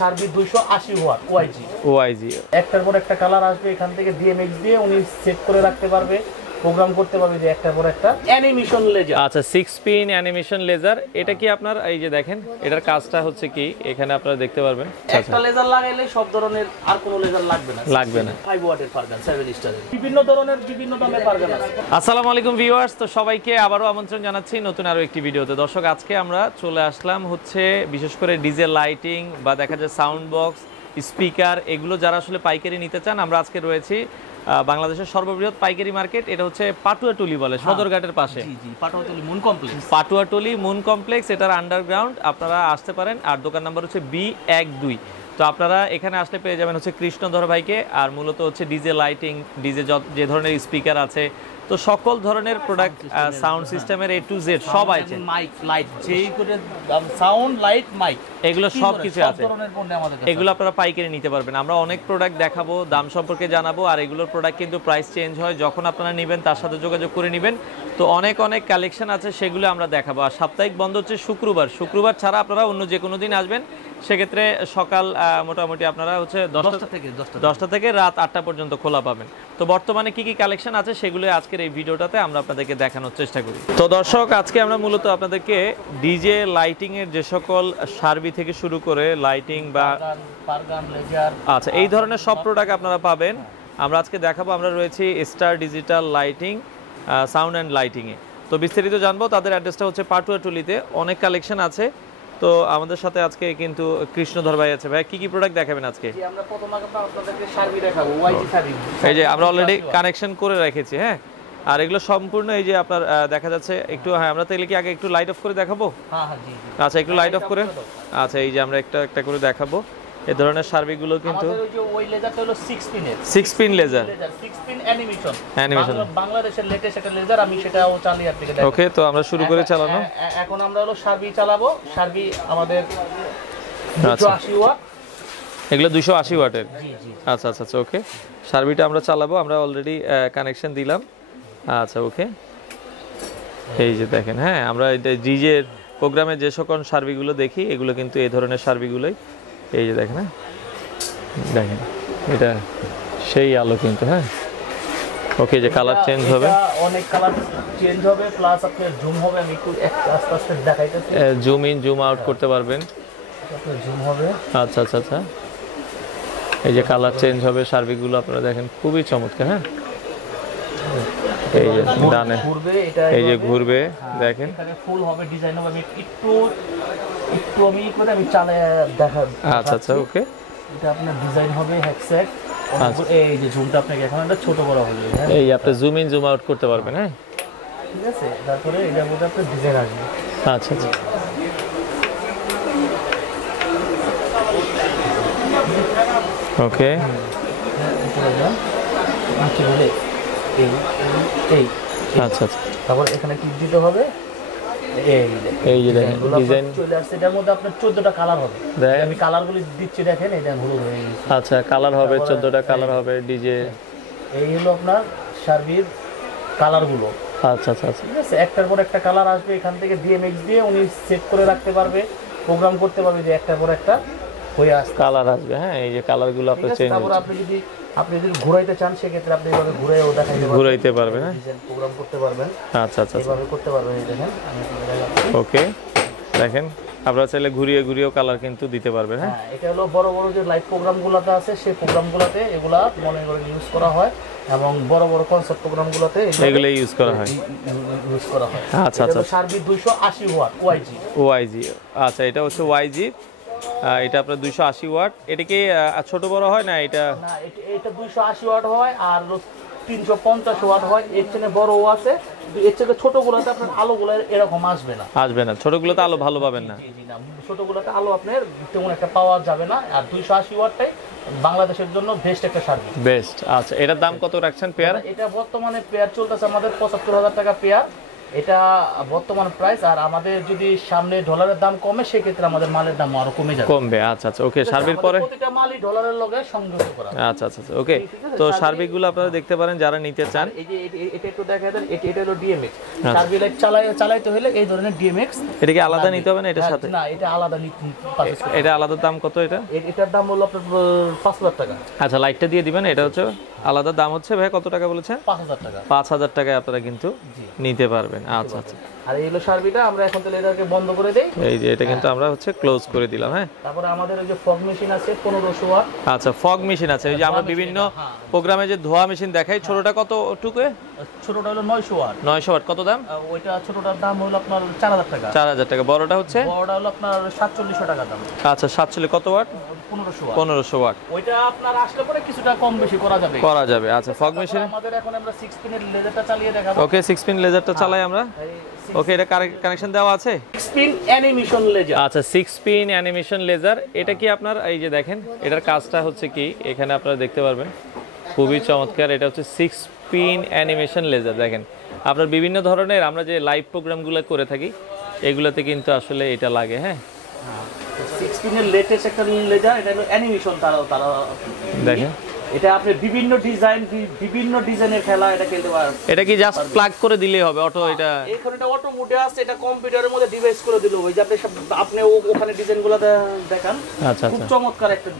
সার্বি 280 watt OIG একটার পর একটা কালার আসবে এখান থেকে ডিএমএক্স দিয়ে উনি সেট করে রাখতে পারবে, প্রোগ্রাম করতে পারবে যে একটার পর একটা অ্যানিমেশন লেজার। আচ্ছা 6 পিন অ্যানিমেশন লেজার, এটা কি আপনার এই যে দেখেন এটার কাজটা হচ্ছে কি এখানে আপনারা দেখতে পারবেন একটা লেজার লাগাইলে সব ধরনের আর কোনো লেজার লাগবে না 5 ওয়াটের পারগান 7 স্টারের বিভিন্ন ধরনের বিভিন্ন দামের পারগান আছে। আসসালামু আলাইকুম ভিউয়ার্স, তো সবাইকে আবারো আমন্ত্রণ জানাচ্ছি নতুন আরো একটি ভিডিওতে। দর্শক আজকে আমরা চলে আসলাম হচ্ছে বিশেষ করে ডিজে লাইটিং বা দেখা যায় সাউন্ড বক্স স্পিকার এগুলো যারা আসলে পাইকারি নিতে চান, আমরা আজকে রয়েছি বাংলাদেশের সর্ববৃহৎ পাইকারি মার্কেট, এটা হচ্ছে পাটুয়াটুলি বলে সদরঘাটের পাশে। Patuatuli moon complex, Patuatuli moon complex, এটার আন্ডারগ্রাউন্ড আপনারা আসতে পারেন। আর দোকান নাম্বার হচ্ছে B12। তো আপনারা এখানে আসলে পেয়ে যাবেন হচ্ছে কৃষ্ণধর ভাইকে। আর মূলত হচ্ছে ডিজে লাইটিং, ডিজে যে ধরনের স্পিকার আছে, তো সকল ধরনের প্রোডাক্ট সাউন্ড সিস্টেমের A to Z সব আছে, মাইক লাইট যেই করে সাউন্ড লাইট মাইক এগুলো সব কিছু আছে। এগুলো আপনারা পাইকারি নিতে পারবেন। আমরা অনেক প্রোডাক্ট দেখাবো, দাম সম্পর্কে জানাবো, আর এগুলোর প্রোডাক্ট কিন্তু প্রাইস চেঞ্জ হয় যখন আপনারা নেবেন, তার সাথে যোগাযোগ করে নেবেন। তো অনেক অনেক কালেকশন আছে, সেগুলো আমরা দেখাবো। আর সাপ্তাহিক বন্ধ হচ্ছে শুক্রবার ছাড়া আপনারা অন্য যে কোনো দিন আসবেন, সেক্ষেত্রে সকাল মোটামুটি আপনারা হচ্ছে 10টা থেকে রাত 8টা পর্যন্ত খোলা পাবেন। তো বর্তমানে কি কি কালেকশন আছে সেগুলো আজকের এই ভিডিওটাতে আমরা আপনাদেরকে দেখানোর চেষ্টা করি। তো দর্শক আজকে আমরা মূলত আপনাদেরকে ডিজে লাইটিং এর যে সকল সার্বি থেকে শুরু করে লাইটিং বা পারগান লেজার, আচ্ছা এই ধরনের সব প্রোডাক্ট আপনারা পাবেন। আমরা আজকে দেখাবো, আমরা রয়েছি star digital lighting sound and lighting এ। তো বিস্তারিত জানবো, তাদের অ্যাড্রেসটা হচ্ছে পাটুয়াটুলিতে। অনেক কালেকশন আছে। তো আমাদের সাথে আজকে কিন্তু কৃষ্ণধর ভাই আছে। ভাই কি কি প্রোডাক্ট দেখাবেন আজকে? আমরা প্রথমে আপনাদেরকে সার্বি দেখাবো, ওআইজি সার্বি। এই যে আমরা অলরেডি কানেকশন করে রেখেছি, হ্যাঁ। আর এগুলো সম্পূর্ণ এই যে আপনার দেখা যাচ্ছে একটু, হ্যাঁ আমরা তাহলে কি আগে একটু লাইট অফ করে দেখাবো? হ্যাঁ হ্যাঁ জি। আচ্ছা একটু লাইট অফ করে, আচ্ছা এই যে আমরা একটা একটা করে দেখাবো। এই ধরনের সার্বিগুলো কিন্তু আমাদের ওই যে ওই লেজারটা হলো 6 পিনের, 6 পিন লেজার, 6 পিন অ্যানিমেশন বাংলাদেশের লেটেস্ট একটা লেজার। আমি সেটাও চালিয়ে আপনাকে দেখাবো। ওকে, তো আমরা শুরু করে চালানো। এখন আমরা হলো সার্বি চালাবো। সার্বি আমাদের 280 ওয়াট, এগুলো 280 ওয়াটের। জি জি। আচ্ছা আচ্ছা আচ্ছা ওকে, সার্বিটা আমরা চালাবো। আমরা অলরেডি কানেকশন দিলাম। আচ্ছা ওকে, এই যে দেখেন, হ্যাঁ আমরা ডিজের প্রোগ্রামে যে সকল সার্বিগুলো দেখি এগুলো কিন্তু এই ধরনের সার্বিগুলোই। এই যে দেখেন, হ্যাঁ দেখেন এটা সেই আলো কিন্তু, হ্যাঁ ওকে, যে কালার চেঞ্জ হবে, অনেক কালার চেঞ্জ হবে, প্লাস আপনার জুম হবে। আমি একটু আস্তে আস্তে দেখাইতেছি, জুম ইন জুম আউট করতে পারবেন। আপনার জুম হবে। আচ্ছা আচ্ছা আচ্ছা, এই যে কালার চেঞ্জ হবে সার্বিকগুলো আপনারা দেখেন, খুবই চমৎকার। হ্যাঁ এই যে ডানে ঘুরবে, এটা এই যে ঘুরবে, দেখেন এখানে ফুল হবে, ডিজাইন হবে। আমি একটু আমি করে আমি চালিয়ে দেখা। আচ্ছা আচ্ছা ওকে, এটা আপনার ডিজাইন হবে হ্যাকস্যাক। এই যে জুমটা আপনাকে এখন একটা ছোট বড় হবে, এই আপনি জুম ইন জুম আউট করতে পারবেন। হ্যাঁ ঠিক আছে, তারপরে এটার মধ্যে আপনার ডিজাইন আসবে। আচ্ছা আচ্ছা ওকে, আচ্ছা আচ্ছা, তারপর এখানে ক্লিক দিতে হবে। এই যে দেখেন ডিজাইন চলে আসছে। এটার মধ্যে আপনার 14টা কালার হবে। আমি কালারগুলো দিচ্ছি, দেখেন এটা হলুদ হয়ে গেছে। আচ্ছা কালার হবে 14টা কালার হবে ডিজে। এই হলো আপনার সার্বির কালারগুলো। আচ্ছা আচ্ছা আচ্ছা, ঠিক আছে, একটার পর একটা কালার আসবে এখান থেকে ডিএমএক্স দিয়ে উনি সেট করে রাখতে পারবে, প্রোগ্রাম করতে পারবে যে একটার পর একটা হয়ে আসবে, কালার আসবে। হ্যাঁ এই যে কালারগুলো আপনি চেঞ্জ, তারপর আপনি যদি ঘুরাইতে চান সেক্ষেত্রে আপনি এভাবে ঘুরাইও দেখাইতে পারবেন, ঘুরাইতে পারবেন, হ্যাঁ ডিজাইন প্রোগ্রাম করতে পারবেন। আচ্ছা আচ্ছা এইভাবে করতে পারবেন। এই দেখেন আমি দেখাচ্ছি। ওকে দেখেন, আপনারা চাইলে ঘুরিয়েও কালার কিন্তু দিতে পারবেন। হ্যাঁ এটা হলো বড় বড় যে লাইভ প্রোগ্রামগুলোতে আছে, সেই প্রোগ্রামগুলোতে এগুলা মনে করে ইউজ করা হয়, এবং বড় বড় কনসার্ট প্রোগ্রামগুলোতে এগুলো ইউজ করা হয়। আচ্ছা আচ্ছা, সার্বি 280 ওয়াট ওআইজি। আচ্ছা এটা হচ্ছে ওআইজি, এটা আপনার 280 ওয়াট। এটা কি ছোট বড় হয় না? এটা 280 ওয়াট হয়, আর 350 ওয়াট হয়। এর চেয়ে বড়ও আছে, এর চেয়ে ছোটগুলোতে আপনার আলোগুলো এরকম আসবে না। ছোটগুলোতে আলো ভালো পাবেন না। ছোটগুলোতে আলো আপনার তেমন একটা পাওয়া যাবে না। আর 280 ওয়াটটাই বাংলাদেশের জন্য বেস্ট একটা সার্ভিস, বেস্ট। আচ্ছা এটার দাম কত রাখছেন পেয়ার? এটা বর্তমানে পেয়ার চলতেছে আমাদের 75,000 টাকা পেয়ার। এটা বর্তমান প্রাইস। আর আমাদের যদি সামনে ডলারের দাম কমে সেক্ষেত্রে আমাদের মালের দাম আরো কমে যাবে। কমবে, আচ্ছা আচ্ছা ওকে। সার্বিক পরে প্রতিটা মালই ডলারের লগে সংযুক্ত করা। আচ্ছা আচ্ছা ওকে। তো সার্বিকগুলো আপনারা দেখতে পারেন যারা নিতে চান। এই যে এটা একটু দেখা দেন, এটা হলো ডিএমএক্স। সার্ভি লাইট চালাইতে হলে এই ধরনের ডিএমএক্স। এটা কি আলাদা নিতে হবে না এটার সাথে? না, এটা আলাদা এটা আলাদা দাম কত এটা? এটার দাম হলো আপনার 5000 টাকা। আচ্ছা লাইটটা দিয়ে দিবেন। এটা হচ্ছে আলাদা দাম হচ্ছে ভাই কত টাকা বলেছেন? 5000 টাকা। 5000 টাকায় আপনারা কিন্তু নিতে পারবেন। আচ্ছা আচ্ছা। আর এই হলো সার্ভিটা, আমরা এখন তাহলে এটাকে বন্ধ করে দেই। এই যে এটা কিন্তু আমরা হচ্ছে ক্লোজ করে দিলাম। হ্যাঁ, তারপরে আমাদের ওই যে ফগ মেশিন আছে 1500 ওয়াট। আচ্ছা ফগ মেশিন আছে। এই যে আমরা বিভিন্ন প্রোগ্রামে যে ধোয়া মেশিন দেখাই, ছোটটা কত টুকুয়ে? ছোটটা হলো 900 ওয়াট। 900 ওয়াট কত দাম? ওইটা ছোটটার দাম হলো আপনার 4000 টাকা। 4000 টাকা। বড়টা হচ্ছে? বড়টা হলো আপনার 4700 টাকা দাম। আচ্ছা 47 কত ওয়াট? 1500 ওয়াট। 1500 ওয়াট। ওইটা আপনার আসলে পরে কিছুটা কম বেশি করা যাবে। করা যাবে। আচ্ছা ফগ মেশিন আমাদের এখন আমরা 6 পিনের লেজারটা চালিয়ে দেখাবো। ওকে 6 পিন লেজারটা চালাই আমরা। ওকে, এটা কানেকশন দেওয়া আছে? 6 পিন অ্যানিমেশন লেজার। আচ্ছা 6 পিন অ্যানিমেশন লেজার। এটা কি আপনার এই যে দেখেন এটার কাজটা হচ্ছে কি, এখানে আপনারা দেখতে পারবেন খুবই চমৎকার। এটা হচ্ছে 6 পিন অ্যানিমেশন লেজার। দেখেন আপনার বিভিন্ন ধরনের আমরা যে লাইভ প্রোগ্রামগুলো করে থাকি এগুলোতে কিন্তু আসলে এটা লাগে। হ্যাঁ 6 পিনের লেটেস্ট একটা লেজার। এটা হলো অ্যানিমেশন। তারা দেখেন এটা আপনি বিভিন্ন ডিজাইনের খেলা এটা খেলতে পারবেন। এটা কি জাস্ট প্লাগ করে দিলেই হবে অটো? এটা এখন এটা অটো মোডে আছে। এটা কম্পিউটারের মধ্যে ডিভাইস করে দিল। ওই যে আপনি ওখানে ডিজাইনগুলো দেখান। আচ্ছা খুব আচ্ছা চমৎকার একটা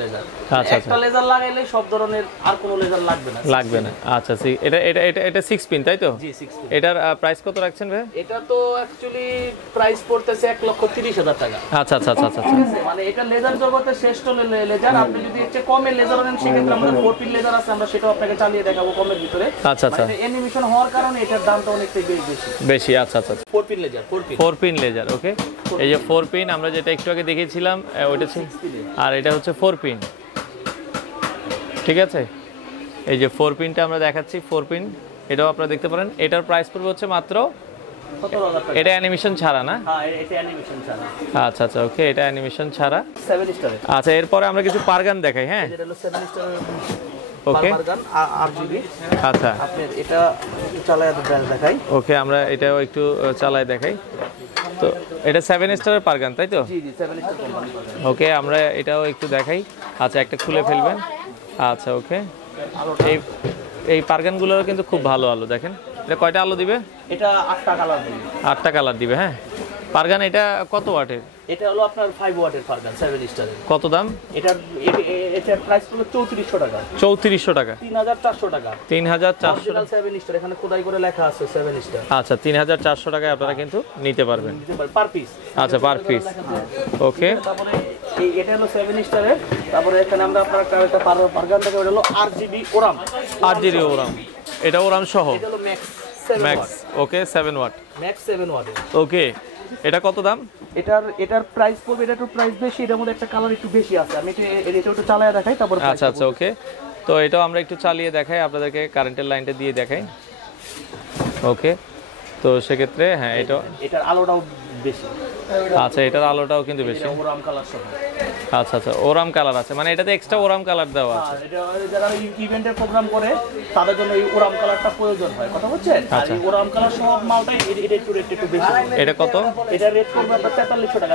লেজার। আচ্ছা একটা লেজার লাগাইলে সব ধরনের আর কোনো লেজার লাগবে না। লাগবে না। আচ্ছা এটা এটা এটা এটা 6 পিন তাই তো? জি 6 পিন। এটার প্রাইস কত রাখছেন ভাই? এটা তো অ্যাকচুয়ালি প্রাইস পড়তেছে 1,30,000 টাকা। আচ্ছা আচ্ছা আচ্ছা আচ্ছা ঠিক আছে, মানে এটা লেজার জগতের শ্রেষ্ঠ লেজার। আপনি যদি একটু কমের লেজার নেন সেক্ষেত্রে আমাদের 4 পিন লেজার আছে, আমরা সেটাও আপনাকে চালিয়ে দেখাবো কমের ভিতরে। আচ্ছা আচ্ছা মানে অ্যানিমেশন হওয়ার কারণে এটার দামটা অনেকটাই বেশি। আচ্ছা আচ্ছা 4 pin laser. 4 pin laser. Okay, এই যে 4 পিন আমরা যেটা একটু আগে দেখিয়েছিলাম ওইটা ছিল, আর এটা হচ্ছে 4 পিন। ঠিক আছে, এই যে 4 পিনটা আমরা দেখাচ্ছি 4 পিন, এটাও আপনারা দেখতে পারেন। এটার প্রাইস পড়বে হচ্ছে মাত্র 17,000 টাকা। এটা অ্যানিমেশন ছাড়া না? হ্যাঁ এটা অ্যানিমেশন ছাড়া। আচ্ছা আচ্ছা ওকে, এটা অ্যানিমেশন ছাড়া। 7 স্টারের। আচ্ছা এরপরে আমরা কিছু পারগান দেখাই। হ্যাঁ এটা হলো 7 স্টারের ওকে পারগান আরজিবি। আচ্ছা আপনি এটা চালায় দেখাই। ওকে, আমরা এটাও একটু চালাই দেখাই। তো এটা 7 স্টারের পারগান তাই তো? জি জি 7 স্টার কোম্পানি। ওকে, আমরা এটাও একটু দেখাই। আচ্ছা একটা খুলে ফেলবেন। আচ্ছা ওকে, এই পারগানগুলোর কিন্তু খুব ভালো আলো। দেখেন এটা কয়টা আলো দিবে? এটা 8টা কালার দিবে। 8টা কালার দিবে। হ্যাঁ পারগান এটা কত ওয়াটের? এটা হলো আপনার 5 ওয়াটের পারগান 7 স্টারের। কত দাম? এটার প্রাইস হলো 3400 টাকা। 3400 টাকা। 3400 টাকা। 3400 টাকা 7 স্টার, এখানে খোদাই করে লেখা আছে 7 স্টার। আচ্ছা 3400 টাকায় আপনারা কিন্তু নিতে পারবেন পার পিস। আচ্ছা পার পিস। ওকে, তারপরে এটা হলো 7 স্টারের। তারপরে এখানে আমরা আপনার একটা পারগান থেকে ওটা হলো আরজিবি ওরাম। আরজিবি ওরাম, এটা ওরাম সহ। এটা হলো max 7 max. Okay 7 watt. Max 7 watt. Okay, এটা কত দাম? এটার প্রাইস পড়বে, এটা একটু প্রাইস বেশি। এটার মধ্যে একটা কালার একটু বেশি আছে। আমি এটা একটু চালায় দেখাই তারপরে। আচ্ছা আচ্ছা ওকে, তো এটাও আমরা একটু চালিয়ে দেখাই আপনাদেরকে, কারেন্টের লাইনটা দিয়ে দেখাই। ওকে, তো সেক্ষেত্রে হ্যাঁ এটার আলোটাও বেশি। আচ্ছা এটার আলোটাও কিন্তু বেশি। ওরাম কালার সহ। আচ্ছা আচ্ছা ওরাম কালার আছে, মানে এটাতে এক্সট্রা ওরাম কালার দেওয়া আছে। আর এটা যারা ইভেন্টের প্রোগ্রাম করে তাদের জন্য এই ওরাম কালারটা প্রয়োজন হয়। কথা বুঝছেন? আর এই ওরাম কালার সহ মালটা এটা একটু রেট একটু বেশি। এটা কত? এটা রেট পড়বে আপনার 4300 টাকা।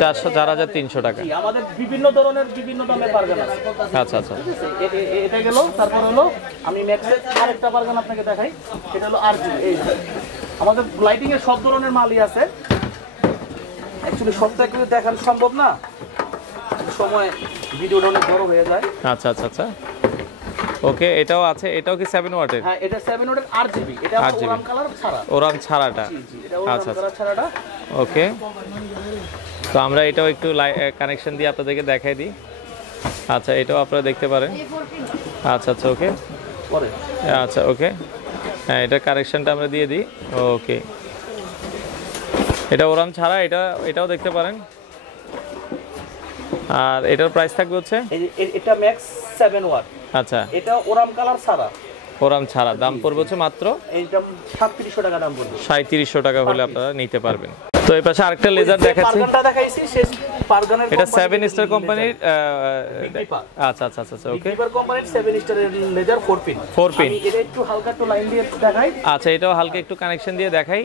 4300 টাকা। আমাদের বিভিন্ন ধরনের বিভিন্ন দামের পারগান আছে। আচ্ছা আচ্ছা ঠিক আছে, এটা গেল। তারপর হলো আমি ম্যাক্সের আরেকটা পারগান আপনাকে দেখাই। এটা হলো আরজিবি। এই আমাদের লাইটিং এর সব ধরনের মালই আছে। অ্যাকচুয়ালি সবটা কিন্তু দেখানো সম্ভব না, সময় ভিডিওটা অনেক বড় হয়ে যায়। আচ্ছা আচ্ছা আচ্ছা ওকে, এটাও আছে। এটাও কি 7 ওয়াটের? হ্যাঁ এটা 7 ওয়াটের আরজিবি। এটা ওরাম কালার ছাড়া। ওরাম ছাড়াটা। জি জি, এটা ওরাম কালার ছাড়াটা। ওকে, তো আমরা এটাও একটু কানেকশন দিয়ে আপনাদেরকে দেখাই দিই। আচ্ছা এটাও আপনারা দেখতে পারেন। আচ্ছা আচ্ছা ওকে, পরে আচ্ছা ওকে, হ্যাঁ এটার কানেকশনটা আমরা দিয়ে দিই। ওকে, এটা ওরাম ছাড়া, এটাও দেখতে পারেন। আর এটার প্রাইস থাকবে হচ্ছে এটা ম্যাক্স 7 ওয়াট। আচ্ছা এটা ওরাম কালার ছাড়া। ওরাম ছাড়া দাম পড়বে হচ্ছে মাত্র এইটা 3700 টাকা দাম পড়বে। 3700 টাকা হলে আপনারা নিতে পারবেন। তো এই পাশে আরেকটা লেজার দেখাচ্ছি। পারগানটা দেখাইছি শেষ পারগানের এটা 7 স্টার কোম্পানির Deeper। আচ্ছা আচ্ছা আচ্ছা ওকে ডিপার কোম্পানির 7 স্টারের লেজার 4 পিন। 4 পিন। আমি এটা একটু হালকা একটু লাইন দিয়ে দেখাই। আচ্ছা এটাও হালকা একটু কানেকশন দিয়ে দেখাই।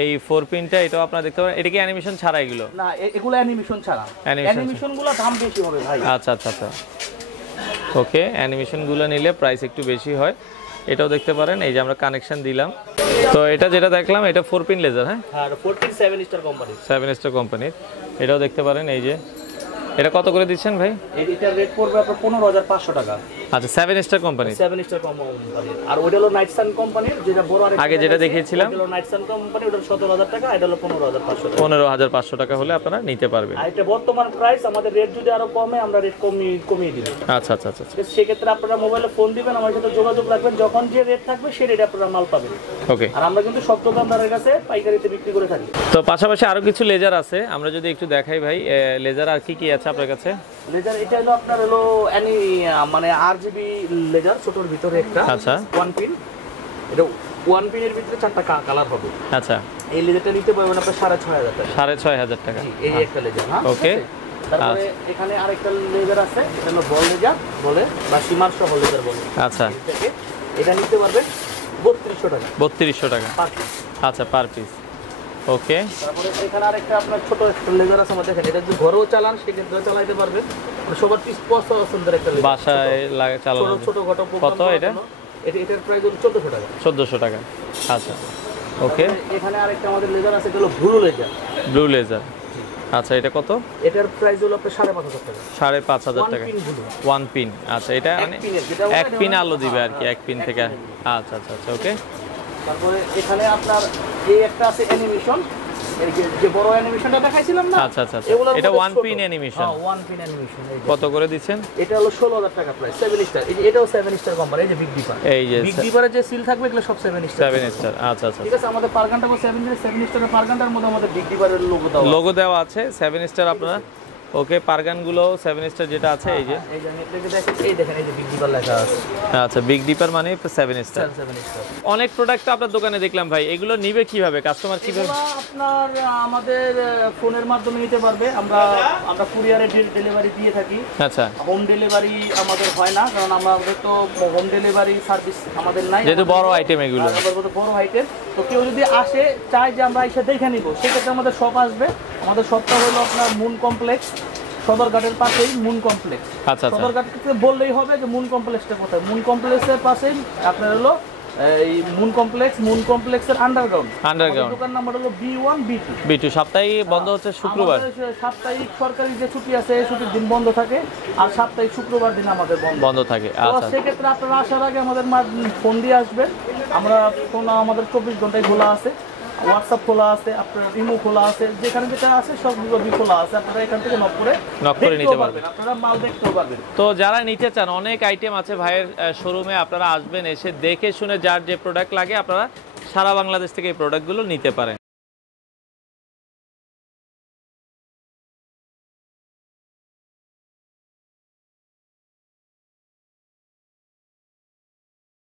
এই 4 পিনটা এটাও আপনারা দেখতে পারেন। এটা কি অ্যানিমেশন ছাড়া এগুলো? না এগুলো অ্যানিমেশন ছাড়া। অ্যানিমেশনগুলো দাম বেশি হবে ভাই। আচ্ছা আচ্ছা আচ্ছা ওকে, অ্যানিমেশনগুলো নিলে প্রাইস একটু বেশি হয়। এটাও দেখতে পারেন, এই যে আমরা কানেকশন দিলাম। তো এটা যেটা দেখলাম এটা 4 পিন লেজার, হ্যাঁ হ্যাঁ 4 পিন 7 স্টার কোম্পানি। 7 স্টার কোম্পানির। এটাও দেখতে পারেন, এই যে এটা কত করে দিচ্ছেন ভাই? এটা রেট পড়বে আপনার 15500 টাকা। আচ্ছা 7 স্টার কোম্পানি। 7 star company. আর ওইটা হলো নাইট সান কোম্পানির, যেটা বড় আরেকটা আগে যেটা দেখিয়েছিলাম ওটা হলো নাইট সান কোম্পানি, ওটা 17000 টাকা, এটা হলো 15500 টাকা। 15500 টাকা হলে আপনারা নিতে পারবেন। আর এটা বর্তমান প্রাইস, আমাদের রেট যদি আরো কমে আমরা রেট কমিয়ে দিব। আচ্ছা আচ্ছা আচ্ছা সেক্ষেত্রে আপনারা মোবাইলে ফোন দিবেন, আমার সাথে যোগাযোগ রাখবেন, যখন যে রেট থাকবে সেই রেটে আপনারা মাল পাবেন। ওকে। আর আমরা কিন্তু সব দোকানদারের কাছে পাইকারিতে বিক্রি করে থাকি। তো পাশাপাশি আরো কিছু লেজার আছে, আমরা যদি একটু দেখাই ভাই, লেজার আর কি কি আছে আপনার কাছে? লেজার এটা হলো আপনার হলো মানে RGB লেজার, ছোটর ভিতরে একটা। আচ্ছা। 1 পিন। এটা 1 পিনের ভিতরে 4টা কালার হবে। আচ্ছা। এই লেজারটা নিতে পারবেন আপনার 6500 টাকা। 6500 টাকা। জি, এই একটা লেজার। হ্যাঁ ওকে। তারপরে এখানে আরেকটা লেজার আছে, এটা হলো বল লেজার বলে, বা সীমার সহ লেজার বলে। আচ্ছা। এটা নিতে পারবেন 3200 টাকা। 3200 টাকা। Per piece. আচ্ছা পার পিস। ওকে। তারপরে এখানে আরেকটা আপনার ছোট একটা লেজার আছে আমাদের, দেখেন এটা যদি ঘরেও চালান সেক্ষেত্রে চালাতে পারবেন। সবার পিস পছন্দের একটা লেজার, বাসায় চালানো ছোট ছোট কত এটা? এটার প্রাইস হলো 1400 টাকা। 1400 টাকা। আচ্ছা ওকে। এখানে আরেকটা আমাদের লেজার আছে, এটা হলো ব্লু লেজার। Blue laser. আচ্ছা এটা কত? এটার প্রাইস হলো আপনার 5500 টাকা। 5500 টাকা। 1 পিন ব্লু। 1 পিন। আচ্ছা এটা মানে এক পিন আলো দিবে আর কি, এক পিন থেকে। আচ্ছা আচ্ছা আচ্ছা ওকে। তারপরে এখানে আপনার এই একটা আছে অ্যানিমেশন, এই যে বড় অ্যানিমেশনটা দেখাইছিলাম না। আচ্ছা আচ্ছা আচ্ছা। এগুলোর এটা মধ্যে 1 ছোট। Pin animation. হ্যাঁ 1 পিন অ্যানিমেশন। কত করে দিচ্ছেন? এটা হলো 16000 টাকা প্রাইস, 7 স্টার। এই যে এটাও 7 স্টার কোম্পানি, এই যে বিগ ডিপার। এই যে বিগ ডিপারের যে সিল থাকবে এগুলো সব 7 স্টার। 7 স্টার। আচ্ছা আচ্ছা। ঠিক আছে, আমাদের পারগানটা 7 স্টারের পারগানটার মধ্যে আমাদের বিগ ডিপারের লোগো দেওয়া আছে। লোগো দেওয়া আছে 7 স্টার আপনারা। ওকে, পারগানগুলো 7 স্টার যেটা আছে এই যে। এই যে আমি আপনাকে দেখেন, এই দেখেন এই যে বিগ ডিপার লেখা আছে। আচ্ছা বিগ ডিপার মানে 7 স্টার। 7 স্টার। অনেক প্রোডাক্ট আপনার দোকানে দেখলাম ভাই, এগুলো নিবে কিভাবে কাস্টমার, কিভাবে? এগুলো আপনার আমাদের ফোনের মাধ্যমে নিতে পারবে। আমরা কুরিয়ারে ডেলিভারি দিয়ে থাকি। আচ্ছা। হোম ডেলিভারি আমাদের হয় না, কারণ আমাদের তো হোম ডেলিভারি সার্ভিস আমাদের নাই, যেহেতু বড় আইটেম এগুলো। আমাদের বড় আইটেম। তো কেউ যদি আসে চায় যে আমরা এসে দেখে নিব, সেক্ষেত্রে আমাদের শপ আসবে। আমাদের শপটা হলো আপনার মুন কমপ্লেক্স, সদরঘাটের পাশেই মুন কমপ্লেক্স। আচ্ছা আচ্ছা। সদরঘাট থেকে বললেই হবে যে মুন কমপ্লেক্সটা কোথায়। মুন কমপ্লেক্সের পাশেই আপনার হলো এই মুন কমপ্লেক্সের আন্ডারগ্রাউন্ড। দোকান নাম্বার হলো B1 B2। সাপ্তাহিক বন্ধ হচ্ছে শুক্রবার। আমাদের সাপ্তাহিক সরকারি যে ছুটি আছে এই ছুটির দিন বন্ধ থাকে, আর সাপ্তাহিক শুক্রবার দিন আমাদের বন্ধ থাকে। তো আচ্ছা। সেক্ষেত্রে আপনারা আসার আগে আমাদের ফোন দিয়ে আসবেন। ফোন আমাদের 24 ঘন্টায় খোলা আছে, হোয়াটসঅ্যাপ খোলা আছে, আপনার ইমো খোলা আছে, যেখানে যেটা আছে সবগুলো খোলা আছে। আপনারা এখান থেকে নক করে নিতে পারবেন, আপনারা মাল দেখতেও পারবেন। তো যারা নিতে চান, অনেক আইটেম আছে ভাইয়ের শোরুমে, আপনারা আসবেন, এসে দেখে শুনে যার যে প্রোডাক্ট লাগে আপনারা সারা বাংলাদেশ থেকে এই প্রোডাক্টগুলো নিতে পারেন।